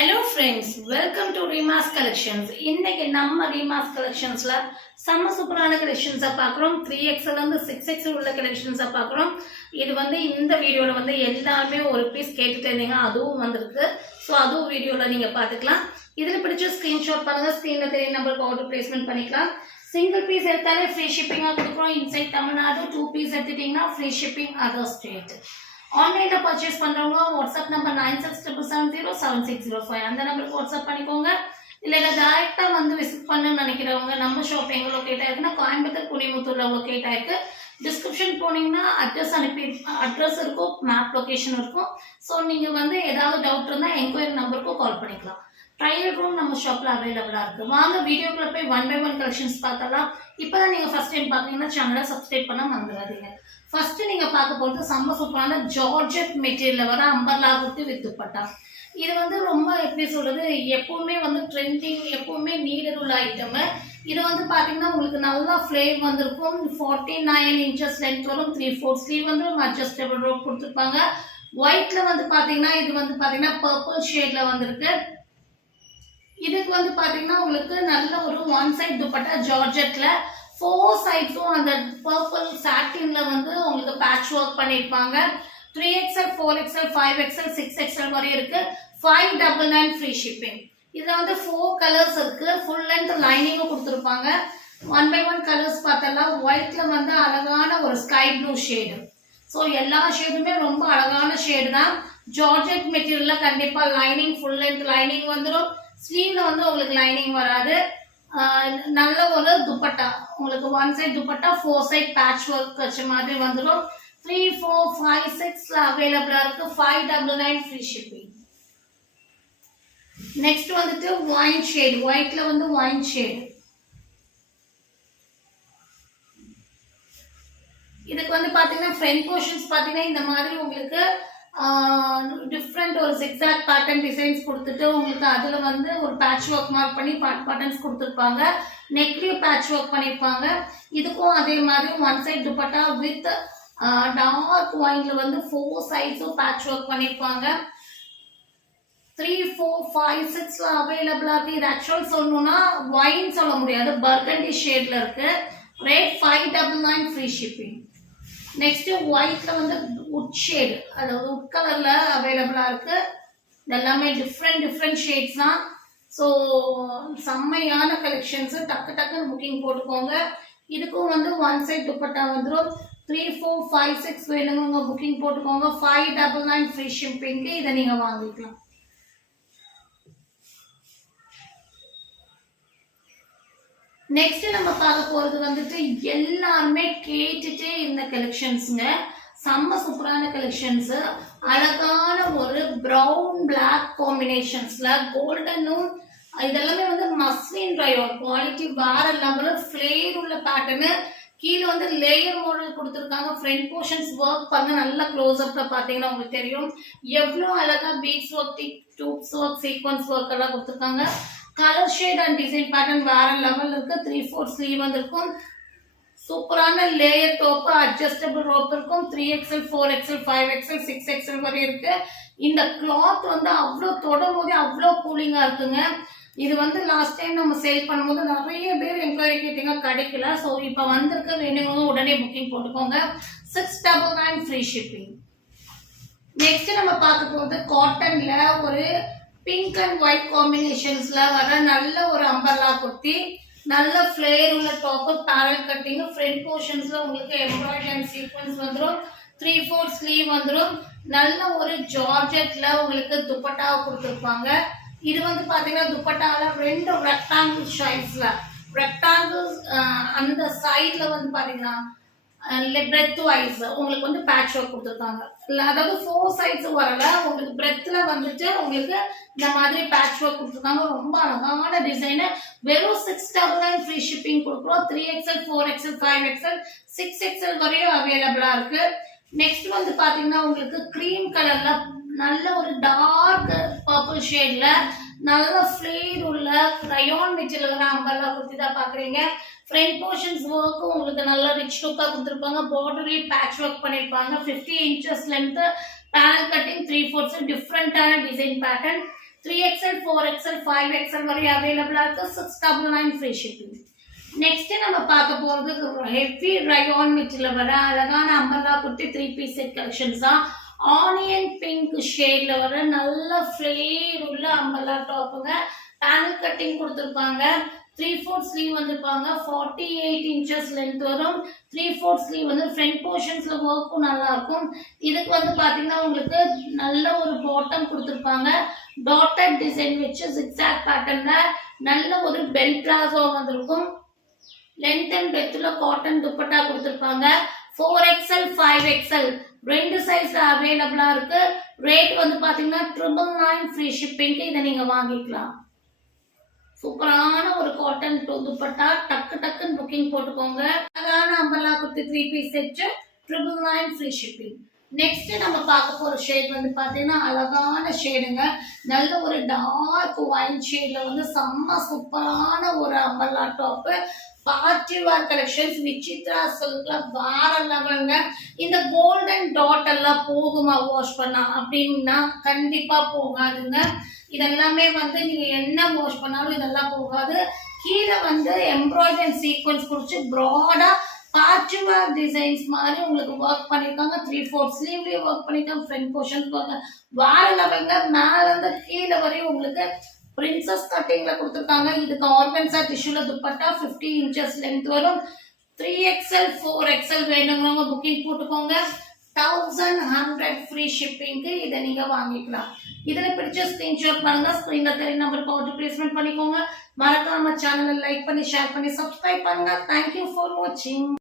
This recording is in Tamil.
Hello friends, welcome to Reema's Collections. இன்னைக்கு நம்ம Reema's Collectionsல செம்ம சூப்பரான கலெக்ஷன்ஸை பார்க்குறோம். 3XL வந்து 6XL உள்ள கலெக்ஷன்ஸை பார்க்குறோம். இது வந்து இந்த வீடியோவில் வந்து எல்லாருமே ஒரு பீஸ் கேட்டுட்டு இருந்தீங்க, அதுவும் வந்திருக்கு. ஸோ அதுவும் வீடியோவில் நீங்கள் பார்த்துக்கலாம். இதில் பிடிச்ச ஸ்க்ரீன்ஷாட் பண்ணுங்கள், ஸ்க்ரீனில் தெரிய நம்பருக்கு ஆர்டர் பிளேஸ்மெண்ட் பண்ணிக்கலாம். சிங்கிள் பீஸ் எடுத்தாலே ஃப்ரீ ஷிப்பிங்காக கொடுக்குறோம். இன்சைட் தமிழ்நாடு 2 பீஸ் எடுத்துட்டிங்கன்னா ஃப்ரீ ஷிப்பிங் அதர் ஸ்டேட். ஆன்லைன்ல பர்ச்சேஸ் பண்றவங்க வாட்ஸ்அப் நம்பர் 9677077605 அந்த நம்பருக்கு வாட்ஸ்அப் பண்ணிக்கோங்க. இல்லைன்னா டைரக்டா வந்து விசிட் பண்ணணும்னு நினைக்கிறவங்க நம்ம ஷாப் எங்க லொக்கேட் ஆயிருக்குன்னா கோயம்புத்தூர் குனிமுத்தூர்ல லொக்கேட் ஆயிருக்கு. டிஸ்கிரிப்ஷன் போனீங்கன்னா அட்ரஸ் இருக்கும், மேப் லொகேஷன் இருக்கும். ஸோ நீங்க வந்து ஏதாவது டவுட் இருந்தால் என்கொயரி நம்பருக்கும் கால் பண்ணிக்கலாம். ட்ரையல் ரூம் நம்ம ஷாப்ல அவைலபிளா இருக்கு. வாங்க வீடியோக்குள்ள போய் 1 by 1 கலெக்ஷன்ஸ் பார்த்தலாம். இப்பதான் நீங்க ஃபர்ஸ்ட் டைம் பாத்தீங்கன்னா சேனலை சப்ஸ்கிரைப் பண்ண மறந்துடாதீங்க. ஃபர்ஸ்ட் நீங்க பார்க்க போறது செம்ம சூப்பரான ஜார்ஜெட் மெட்டீரியல்ல வர அம்பர்லா குர்த்தி வித் துப்பட்டா. இது வந்து ரொம்ப எப்படி சொல்றது, எப்பவுமே வந்து ட்ரெண்டிங், எப்பவுமே நீடட் உள்ள ஐட்டம். இது வந்து பாத்தீங்கன்னா உங்களுக்கு நல்லா ஃபிளேவ் வந்திருக்கும். 49 இன்ச்சஸ் லென்த் வரும். 3/4 ஸ்லீவ் வந்து அட்ஜஸ்டபிள் ரோப் கொடுத்துருப்பாங்க. ஒயிட்ல வந்து பாத்தீங்கன்னா இது வந்து பாத்தீங்கன்னா பர்பிள் ஷேட்ல வந்திருக்கு. இதுக்கு வந்து பாத்தீங்கன்னா உங்களுக்கு நல்ல ஒரு ஒன் சைட் துப்பட்டா ஜார்ஜெட்ல 4 சைட்ஸும் அந்த பர்பிள் சாட்டின்ல வந்து உங்களுக்கு பேட்ச் ஒர்க் பண்ணிருப்பாங்க. 3XL 4XL 5XL 6XL வரை இருக்கு. 599 ஃப்ரீ ஷிப்பிங். இதுல வந்து 4 கலர்ஸ் இருக்கு. ஃபுல் லென்த் லைனிங்கும் கொடுத்துருப்பாங்க. 1 by 1 கலர்ஸ் பார்த்தலாம். ஒயிட்ல வந்து அழகான ஒரு ஸ்கை ப்ளூ ஷேடு. ஸோ எல்லா ஷேடுமே ரொம்ப அழகான ஷேடு தான். ஜார்ஜெட் மெட்டீரியல்ல கண்டிப்பா லைனிங் ஃபுல் லென்த் லைனிங் வந்துடும். ஸ்லீவ்ல வந்து உங்களுக்கு லைனிங் வராது. நல்ல ஒரு துப்பட்டா உங்களுக்கு one side dupatta 4 side patch work வச்ச மாதிரி வந்துடும். 3, 4, 5, 6 அவைலபிளா இருக்கு. 599 ஃப்ரீ ஷிப்பிங். நெக்ஸ்ட் வந்துட்டு ஒயின் ஷேட். ஒயிட்ல வந்து ஒயின் ஷேட். இதுக்கு வந்து பாத்தீங்கன்னா ஃப்ரண்ட் போர்ஷன்ஸ் பாத்தீங்கன்னா இந்த மாதிரி உங்களுக்கு டிஃப்ரெண்ட் ஒரு ஜிக்ஸாக் பேட்டர்ன் டிசைன்ஸ் கொடுத்துட்டு உங்களுக்கு அதுல வந்து ஒரு பேட்ச் ஒர்க் மார்க் பண்ணி பட்டன்ஸ் கொடுத்துருப்பாங்க. நெக்லயும் பேட்ச் ஒர்க் பண்ணிருப்பாங்க. இதுக்கும் அதே மாதிரி one side dupatta with dark ஒயின்ல வந்து 4 சைட்ஸும் பேட்ச் ஒர்க் பண்ணிருப்பாங்க. 3, 4, 5, 6 அவைலபிளா இருக்கு. இது ஆக்சுவல் சொல்லணும்னா ஒயின் சொல்ல முடியாது, பர்கண்டி ஷேட்ல இருக்கு. Rate 599 free shipping. நெக்ஸ்ட் ஒயிட்ல வந்து உட் ஷேட், அதாவது உட் கலர்ல அவைலபிளா இருக்கு. எல்லாமே டிஃப்ரெண்ட் ஷேட்ஸ் தான். ஸோ செம்மையான கலெக்ஷன்ஸ். டக்கு புக்கிங் போட்டுக்கோங்க. இதுக்கும் வந்து ஒன் சைட் துப்பட்டா வந்துடும். 3, 4, 5, 6 வேணுங்க புக்கிங் போட்டுக்கோங்க. 599 ஃப்ரீ ஷிப்பிங்க்கு இதை நீங்க வாங்கிக்கலாம். நெக்ஸ்ட் நம்ம பார்க்க போறது வந்துட்டு எல்லாருமே கேட்டுட்டே இந்த கலெக்ஷன்ஸ்ங்க. செம்ம சூப்பரான கலெக்ஷன்ஸ். அழகான ஒரு பிரவுன் பிளாக் காம்பினேஷன்ஸ்ல கோல்டனும் இதெல்லாமே வந்து மஸ்லின் ரயோன் குவாலிட்டி வேற லெவல். ஃபிளேர் உள்ள பேட்டர்னு கீழே வந்து லேயர் மாடல் கொடுத்துருக்காங்க. ஃப்ரண்ட் போர்ஷன்ஸ் ஒர்க் பண்ண நல்லா க்ளோஸ் அப்ல பாத்தீங்கன்னா உங்களுக்கு தெரியும் எவ்வளவு அழகா beads work, tubes work, sequins work எல்லாம் கொடுத்துருக்காங்க. Colour shade and design pattern வேற லெவல் இருக்கு. 3/4 ஸ்லீவ் வந்திருக்கும். சூப்பரான லேயர் டாப், அட்ஜஸ்டபிள் ரோப் இருக்கும். 3XL 4XL 5XL 6XL வரை இருக்கு. இந்த கிளாத் வந்து அவ்வளோ தொடும் போதே அவ்வளோ கூலிங்கா இருக்குங்க. இது வந்து லாஸ்ட் டைம் நம்ம சேல் பண்ணும்போது நிறைய பேர் என்கொயரி கேட்டீங்க, கிடைக்கல. ஸோ இப்போ வந்திருக்க வேணுங்க உடனே புக்கிங் போட்டுக்கோங்க. 699 ஃப்ரீ ஷிப்பிங். நெக்ஸ்ட் நம்ம பார்க்க போகிறது காட்டன்ல ஒரு பிங்க் அண்ட் ஒயிட் காம்பினேஷன்ஸ்ல வர நல்ல ஒரு அம்பர்லா குர்த்தி. நல்ல ஃபிளேர் உள்ள டாப், பேரல் கட்டிங். ஃப்ரண்ட் போர்ஷன்ஸ்ல உங்களுக்கு எம்ப்ராய்டரி அண்ட் சீக்வன்ஸ் வந்துடும். 3/4 ஸ்லீவ் வந்துடும். நல்ல ஒரு ஜார்ஜெட்ல உங்களுக்கு துப்பட்டா கொடுத்துருப்பாங்க. இது வந்து பாத்தீங்கன்னா துப்பட்டால 2 ரெக்டாங்கிள் ஷைப்ஸ்ல ரெக்டாங்கிள்ஸ் அந்த சைட்ல வந்து பாத்தீங்கன்னா பிரெத் வைஸ் உங்களுக்கு வந்து பேட்ச் ஒர்க் கொடுத்துருக்காங்க. அதாவது 4 சைட்ஸ் வரல, உங்களுக்கு பிரெத்ல வந்துட்டு உங்களுக்கு இந்த மாதிரி பேட்ச் ஒர்க் கொடுத்துருக்காங்க. ரொம்ப அழகான டிசைன். வெறும் 699 ஃப்ரீ ஷிப்பிங் கொடுக்குறோம். 3XL 4XL 5XL 6XL வரையும் அவைலபிளா இருக்கு. நெக்ஸ்ட் வந்து பாத்தீங்கன்னா உங்களுக்கு கிரீம் கலர்ல நல்ல ஒரு டார்க் பர்பிள் ஷேட்ல நல்ல ஃபிளேர் உள்ள ரயோன் மெட்டீரியல் அம்பர்லா குர்த்தி தான் பாக்குறீங்க. ஃப்ரண்ட் போர்ஷன்ஸ் ஒர்க் உங்களுக்கு நல்ல ரிச் லுக்கா கொடுத்துருப்பாங்க. பார்டர்லயும் பேட்ச் ஒர்க் பண்ணிருப்பாங்க. 50 இன்ச்சஸ் லென்த், பேனல் கட்டிங், 3/4 டிஃப்ரெண்டான design pattern. 3XL 4XL 5XL வரை அவைலபிளா இருக்கு. 699 ஃப்ரீ ஷிப்பிங். நெக்ஸ்ட் நம்ம பார்க்க போறது ஹெவி ரயான் மெட்டீரியல் வர அழகான umbrella kurti 3 piece set collections தான். ஆனியன் பிங்க் ஷேட்ல வர நல்ல ஃபிளேர் உள்ள அம்பர்லா டாப்புங்க. பேனல் கட்டிங் கொடுத்துருப்பாங்க. 3/4 ஸ்லீவ் வந்திருப்பாங்க. 48 இன்ச்சஸ் லென்த் வரும். 3/4 ஸ்லீவ் வந்து ஃப்ரண்ட் போர்ஷன்ஸ்ல ஒர்க்கும் நல்லா இருக்கும். இதுக்கு வந்து பாத்தீங்கன்னா உங்களுக்கு நல்ல ஒரு பாட்டம் கொடுத்துருப்பாங்க. டாட்டட் டிசைன் வச்சு ஜிக்ஸாக் பேட்டர்ன்ல நல்ல ஒரு பெல் பிளாசோ வந்திருக்கும். லென்த் அண்ட் டெப்த்ல காட்டன் துப்பட்டா கொடுத்துருப்பாங்க. 4XL 5XL ரெண்டு சைஸ்ல அவைலபிளா இருக்கு. ரேட் வந்து பாத்தீங்கன்னா 999 ஃப்ரீ ஷிப்பிங். இதை நீங்க வாங்கிக்கலாம். சூப்பரான ஒரு காட்டன் துப்பட்டா. டக்கு டக்குன்னு புக்கிங் போட்டுக்கோங்க. அழகான umbrella kurti 3 piece set 999 free shipping. Next நம்ம பார்க்க போற ஷேட் வந்து பாத்தீங்கன்னா அழகான ஷேடுங்க. நல்ல ஒரு டார்க் ஒயின் ஷேட்ல வந்து செம்ம சூப்பரான ஒரு umbrella top. Party wear collections Vichitra சில்க்ல வேற லெவலுங்க. இந்த கோல்டன் டாட் எல்லாம் போகுமா வாஷ் பண்ணா அப்படின்னா கண்டிப்பா போகாதுங்க. இதெல்லாமே வந்து நீங்க என்ன வாஷ் பண்ணாலும் இதெல்லாம் போகாது. கீழே வந்து எம்ப்ராய்டரி சீக்வன்ஸ் குடிச்சு ப்ராடா பார்ட்டி வேர் டிசைன்ஸ் மாதிரி உங்களுக்கு ஒர்க் பண்ணிருக்காங்க. 3/4 ஸ்லீவ்லயே ஒர்க் பண்ணிருக்காங்க. ஃப்ரண்ட் போர்ஷன் வேற லெவலுங்க. மேல இருந்து கீழே வரையும் உங்களுக்கு பிரின்சஸ் கட்டிங்ல கொடுத்துருக்காங்க. இதுக்கு ஆர்கன்சா டிஷ்யூல துப்பட்டா 50 இன்ச்சஸ் லென்த் வரும். 3XL 4XL வேணுங்கிறவங்க புக்கிங் போட்டுக்கோங்க. 1100 ஃப்ரீ ஷிப்பிங்க்கு இதை நீங்க வாங்கிக்கலாம். இதுல பிடிச்ச ஸ்கிரீன்ஷாட் பண்ணுங்க. ஸ்கிரீன்ல தெரிய நம்பருக்கு ஆர்டர் பிளேஸ்மெண்ட் பண்ணிக்கோங்க. மறக்காம சேனலை லைக் பண்ணி ஷேர் பண்ணி சப்ஸ்கிரைப் பண்ணுங்க. தேங்க்யூ ஃபார் வாட்சிங்.